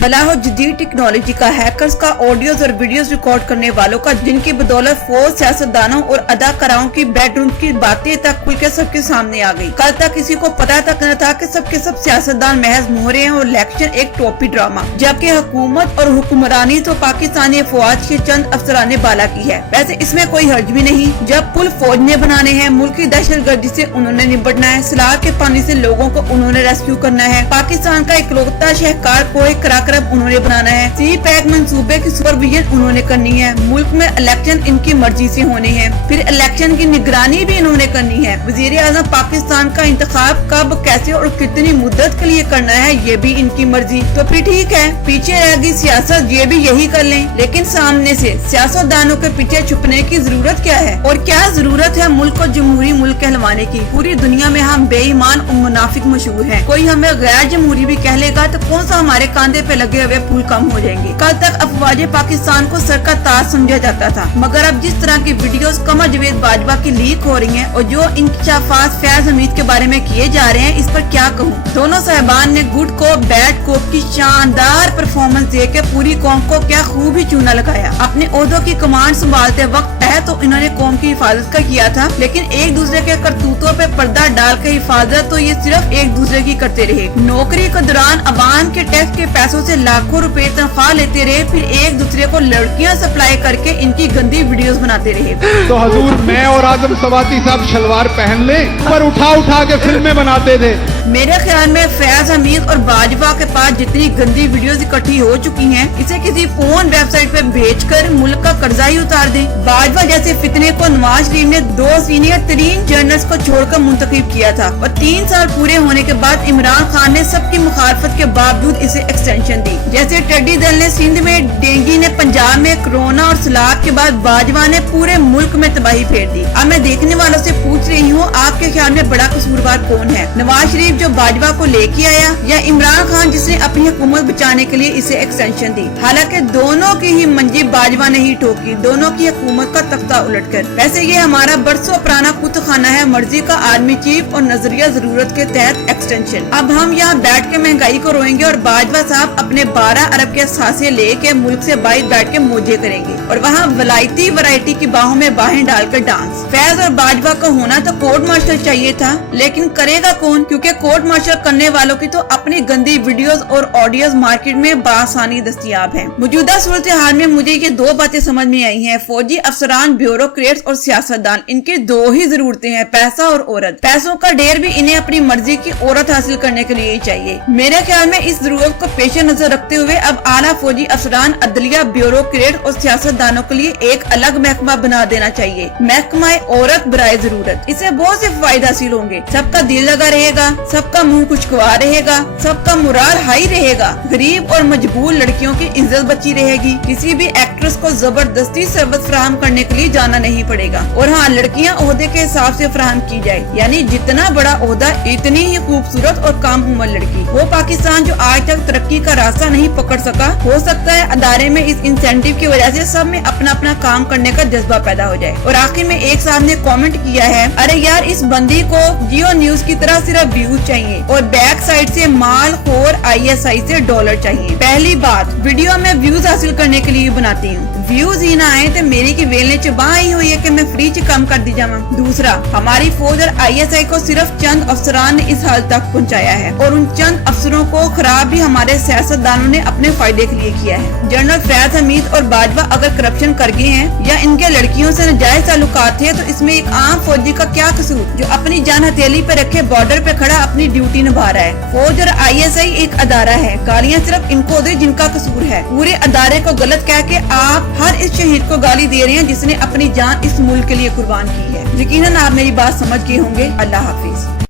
बलाहो जदीद टेक्नोलॉजी का, हैकर्स का, ऑडियोज और वीडियोस रिकॉर्ड करने वालों का, जिनकी बदौलत फौज, सियासतदानों और अदाकाराओं की बेडरूम की बातें तक खुल के सबके सामने आ गई। कल तक किसी को पता तक न था कि सबके सब सियासतदान महज मोहरे हैं और इलेक्शन एक टोपी ड्रामा, जबकि हुकूमत और हुक्मरानी तो पाकिस्तानी फौज के चंद अफसरान बाला की है। वैसे इसमें कोई हर्ज भी नहीं, जब पुल फौज ने बनाने हैं, मुल्क की दहशतगर्दी से उन्होंने निपटना है, सलाह के पानी से लोगों को उन्होंने रेस्क्यू करना है, पाकिस्तान का इकलौता शहकार को एक कराक्रम उन्होंने बनाना है, सी पैक मंसूबे की सुपरविजन उन्होंने करनी है, मुल्क में इलेक्शन इनकी मर्जी से होने हैं, फिर इलेक्शन की निगरानी भी इन्होंने करनी है। वजीर आज़म पाकिस्तान का इंतखाब कब, कैसे और कितनी मुद्दत के लिए करना है, ये भी इनकी मर्जी। तो फिर ठीक है, पीछे रह गई सियासत, ये भी यही कर लें, लेकिन सामने से सियासतदानों के पीछे छुपने की जरूरत क्या है? और क्या जरूरत है मुल्क को जमहूरी मुल्क कहलवाने की? पूरी दुनिया में हम बेईमान और मुनाफिक मशहूर हैं। कोई हमें गैर जमहूरी भी कह लेगा तो कौन सा हमारे कांधे पे लगे हुए फूल कम हो जाएंगे। कल तक अफवाज पाकिस्तान को सर का ताज समझा जाता था, मगर अब जिस तरह की वीडियोस कमर जवेद बाजवा की लीक हो रही हैं और जो इंकशाफात फैज हमीद के बारे में किए जा रहे हैं, इस पर क्या कहूँ। दोनों साहिबान ने गुड कोप बैड कोप की शानदार परफॉर्मेंस दे के पूरी कौम को क्या खूब ही चूना लगाया। अपने ओहदों की कमांड संभालते वक्त तो इन्होंने कौम की हिफाजत का किया था, लेकिन एक दूसरे के करतूतों पे पर्दा डाल के हिफाजत तो ये सिर्फ एक दूसरे की करते रहे। नौकरी के दौरान अवाम के टैक्स के पैसों से लाखों रुपए तनख्वाह लेते रहे, फिर एक दूसरे को लड़कियां सप्लाई करके इनकी गंदी वीडियोस बनाते रहे। तो हजूर मैं और आजम सवाती साहब शलवार पहन ले पर उठा उठा के फिल्में बनाते थे। मेरे ख्याल में फैज हमीद और बाजवा के पास जितनी गंदी वीडियोस इकट्ठी हो चुकी हैं, इसे किसी फोन वेबसाइट पे भेजकर मुल्क का कर्जा ही उतार दें। बाजवा जैसे फितने को नवाज शरीफ ने 2 सीनियर तरीन जर्नलिस्ट को छोड़कर मुंतखब किया था और 3 साल पूरे होने के बाद इमरान खान ने सबकी मुखालफत के बावजूद इसे एक्सटेंशन दी। जैसे टेडी दल ने सिंध में, डेंगी ने पंजाब में, कोरोना और सलाब के बाद बाजवा ने पूरे मुल्क में तबाही फेर दी। अब मैं देखने वालों से पूछ रही हूँ, आपके ख्याल में बड़ा कसूरवार कौन है? नवाज शरीफ जो बाजवा को लेके आया, या इमरान खान जिसने अपनी हुकूमत बचाने के लिए इसे एक्सटेंशन दी? हालांकि दोनों की ही मंजी बाजवा ने ही ठोकी, दोनों की हुकूमत का तख्ता उलटकर। वैसे ये हमारा बरसों पुराना कुतखाना है, मर्जी का आर्मी चीफ और नजरिया जरूरत के तहत एक्सटेंशन। अब हम यहाँ बैठ के महंगाई को रोएंगे और बाजवा साहब अपने 12 अरब के सासे लेके मुल्क से बाहर बैठ के मौजे करेंगे और वहाँ वलायती वैरायटी की बाहों में बाहें डालकर डांस। फैज और बाजवा को होना तो कोर्ट मार्शल चाहिए था, लेकिन करेगा कौन? क्योंकि कोर्ट मार्शल करने वालों की तो अपनी गंदी वीडियोस और ऑडियोज मार्केट में बासानी दस्तयाब हैं। मौजूदा सूरत हाल में मुझे ये 2 बातें समझ में आई हैं, फौजी अफसरान, ब्यूरोक्रेट्स और सियासतदान, इनकी 2 ही जरूरतें हैं, पैसा और औरत। पैसों का ढेर भी इन्हें अपनी मर्जी की औरत हासिल करने के लिए ही चाहिए। मेरे ख्याल में इस जरूरत को पेश नजर रखते हुए अब आला फौजी अफसरान, अदलिया, ब्यूरोक्रेट और सियासतदानों के लिए एक अलग महकमा बना देना चाहिए, महकमा औरत बराए जरूरत। इससे बहुत से फायदे हासिल होंगे, सबका दिल लगा रहेगा, सबका मुंह खुशगवार रहेगा, सबका मुराल हाई रहेगा, गरीब और मजबूर लड़कियों की इज्जत बची रहेगी, किसी भी एक्ट्रेस को जबरदस्ती सर्विस फराहम करने के लिए जाना नहीं पड़ेगा। और हाँ, लड़कियां ओहदे के हिसाब से फराहम की जाए, यानी जितना बड़ा ओहदा इतनी ही खूबसूरत और कम उम्र लड़की। वो पाकिस्तान जो आज तक तरक्की का रास्ता नहीं पकड़ सका, हो सकता है अदारे में इस इंसेंटिव की वजह से सब में अपना अपना काम करने का जज्बा पैदा हो जाए। और आखिर में एक साहब ने कमेंट किया है, अरे यार इस बंदी को जियो न्यूज की तरह सिर्फ व्यूज चाहिए और बैक साइड से माल खोर ISI से डॉलर चाहिए। पहली बात, वीडियो में व्यूज हासिल करने के लिए बनाती हूँ, व्यूज ही ना आए तो मेरी की वेल ने चबा ही हुई है कि मैं फ्री च कम कर दी जावा। दूसरा, हमारी फौज और ISI को सिर्फ चंद अफसरान ने इस हाल तक पहुँचाया है और उन चंद अफसरों को खराब भी हमारे सियासतदानों ने अपने फायदे के लिए किया है। जनरल फैज हमीद और बाजवा अगर करप्शन कर गए हैं या इनके लड़कियों से नाजायज ताल्लुकात थे, तो इसमें एक आम फौजी का क्या कसूर जो अपनी जान हथेली पे रखे बॉर्डर पे खड़ा अपनी ड्यूटी निभा रहा है। फौज और ISI एक अदारा है, गालियाँ सिर्फ इनको दे जिनका कसूर है। पूरे अदारे को गलत कह के आप हर इस शहीद को गाली दे रहे हैं जिसने अपनी जान इस मुल्क के लिए कुर्बान की है। यकीनन आप मेरी बात समझ गए होंगे। अल्लाह हाफिज।